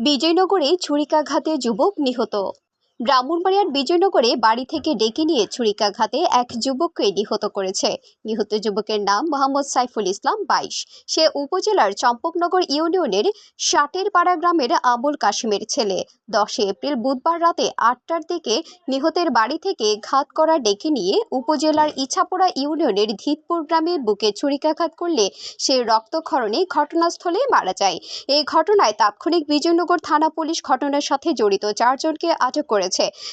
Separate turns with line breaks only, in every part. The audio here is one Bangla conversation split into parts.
বিজয়নগরে ছুরিকাঘাতে যুবক নিহত। ব্রাহ্মণবাড়িয়ার বিজয়নগরে বাড়ি থেকে ডেকে নিয়ে ছুরিকাঘাতে এক যুবককে নিহত করেছে। নিহত যুবকের নাম মোহাম্মদ সাইফুল ইসলাম বাইশ। সে উপজেলার চম্পকনগর ইউনিয়নের ষাটের পাড়া গ্রামের আবুল কাশিমের ছেলে। দশই এপ্রিল বুধবার রাতে আটটার দিকে নিহতের বাড়ি থেকে ঘাত করা ডেকে নিয়ে উপজেলার ইছাপুরা ইউনিয়নের ধিতপুর গ্রামে বুকে ছুরিকাঘাত করলে সে রক্তক্ষরণে ঘটনাস্থলে মারা যায়। এই ঘটনায় তাৎক্ষণিক বিজয়নগর থানা পুলিশ ঘটনার সাথে জড়িত চারজনকে আটক করেছে।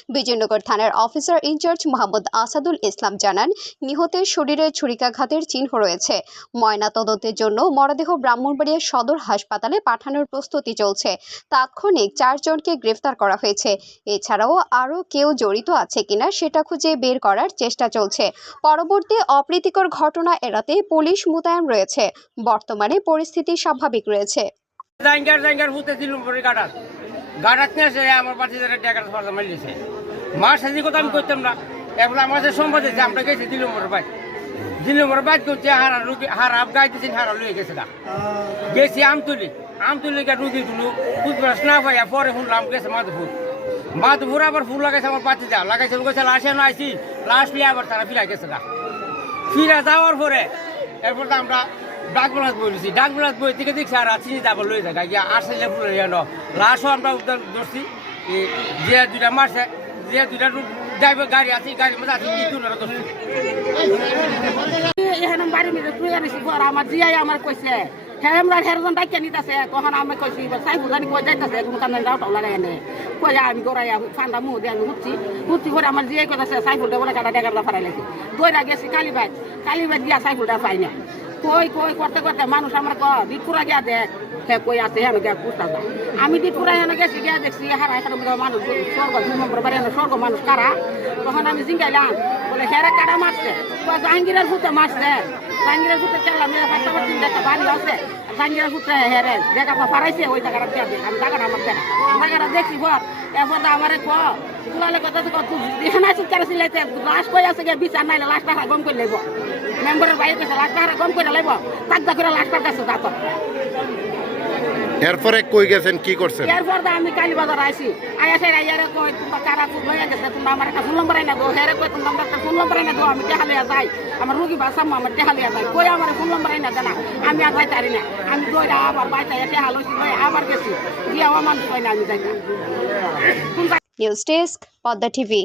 বিজয়নগর থানার officer in charge Mohammad Asadul Islam জানান, নিহতের শরীরে ছুরিকাঘাতের চিহ্ন রয়েছে। ময়না তদন্তের জন্য মরদেহ ব্রাহ্মণবাড়িয়া সদর হাসপাতালে পাঠানোর প্রস্তুতি চলছে। তাৎক্ষণিক চারজনকে গ্রেফতার করা হয়েছে। এছাড়াও আরও কেউ জড়িত আছে কিনা সেটা খুঁজে বের করার চেষ্টা চলছে। পরবর্তী অপ্রীতিকর ঘটনা এড়াতে পুলিশ মোতায়েন রয়েছে। বর্তমানে পরিস্থিতি স্বাভাবিক রয়েছে।
গাড়াত নিয়ে আমার পাশে যারা টাকার ফর্দা মারিয়েছে মার সাথে কথা আমি করতাম না। আছে আমরা গেছি দিলুম পরে বাইক বাইক করছে হারা রুগী, হারা গাই দিয়েছেন, হারা লুয়ে গেছে না গেছি আমতুলি। আমতুলি গা রুগী গুলো ফুটবরাস না পাইয়া পরে শুনলাম, গেছে মাধুপুর মাধুপুর আবার ফুল লাগাইছে আমার পাতি যা। লাগাইছে গেছে, লাশে না আইসি লাশ লিয়ে আবার তারা ফিরা গেছে না ফিরা যাওয়ার পরে, এরপর তো আমরা ডাকবেলাত বলেছি ডাকবেলাত বই থেকে দেখছি আর চিনি যাব লই যায় গিয়া আসলে ফুলে ইয়ে লাশও আমরা উদ্ধার ধরছি যে দুইটা মারছে, যে দুইটা ড্রাইভার গাড়ি আছে, গাড়ির মধ্যে আছে
এখানে বাড়ি নিতে তুই আনিস ঘর আমার জিয়াই আমার কইছে হ্যাঁ আমরা হেরজন ডাকিয়ে নিতেছে সাই বুঝানি কই যাইতেছে, কোনো আমি গড়াই ঠান্ডা মুহ দিয়ে আমি উঠছি উঠছি করে আমার জিয়াই কইতেছে, সাইফুলটা বলে কাটা ডেকারটা ফারাই লাগছে দইরা গেছি কালীবাই কালীবাই দিয়া সাইফুলটা পাই না কই কই, করতে করতে মানুষ আমার ক দিপুরা গিয়া দেখ হ্যাঁ কই আছে হ্যাঁ গিয়া কুস্তা যা আমি দিপুরা এনে গেছি, গিয়া দেখছি, হারা, এখানে মানুষ, স্বর্গ, দুই নম্বর বাড়ি স্বর্গ মানুষ কারা? তখন আমি জিঙ্গাইলাম। হেরে কারা মারছে? জাহাঙ্গীরের ভূতে মারছে। জাহাঙ্গীরের ভূতে আমার তিন একটা বাড়ি আছে। জাহাঙ্গীরের ভূতে হেরে দেখা ফারাইছে ওই জায়গাটা দিয়া দেখ আমি জায়গাটা আমার দেখা জায়গাটা দেখছি, বল, এরপর আমার ক? তুলালে কথা এখানে আছে কেন সিলাইতে লাশ কই আছে গিয়ে বিচার নাইলে লাশটা গম করে লইব। মেম্বারের বাইরে কাছে লাশটা গম করে লইব। তাক করে লাশটার কাছে যাত
এরপরে কই গেছেন কি করছেন?
এরপর দা আমি কালী বাজার আইছি। আয়াসে আইয়ারে কই তোমরা কারা তুই লইয়া গেছে? তোমরা আমার একটা ফোন নম্বর আইনা দো হেরে কই তোমরা আমার একটা ফোন নম্বর আইনা দো আমি টেহালিয়া যাই। আমার রুগী বাসাম আমার টেহালিয়া যাই। কই আমার ফোন নম্বর আইনা জানা আমি আর যাইতে পারি না। আমি দইরা আবার বাইতে টেহাল হইছি লই আবার গেছি। গিয়া আমার কই না আমি যাই না।
News desk Padma TV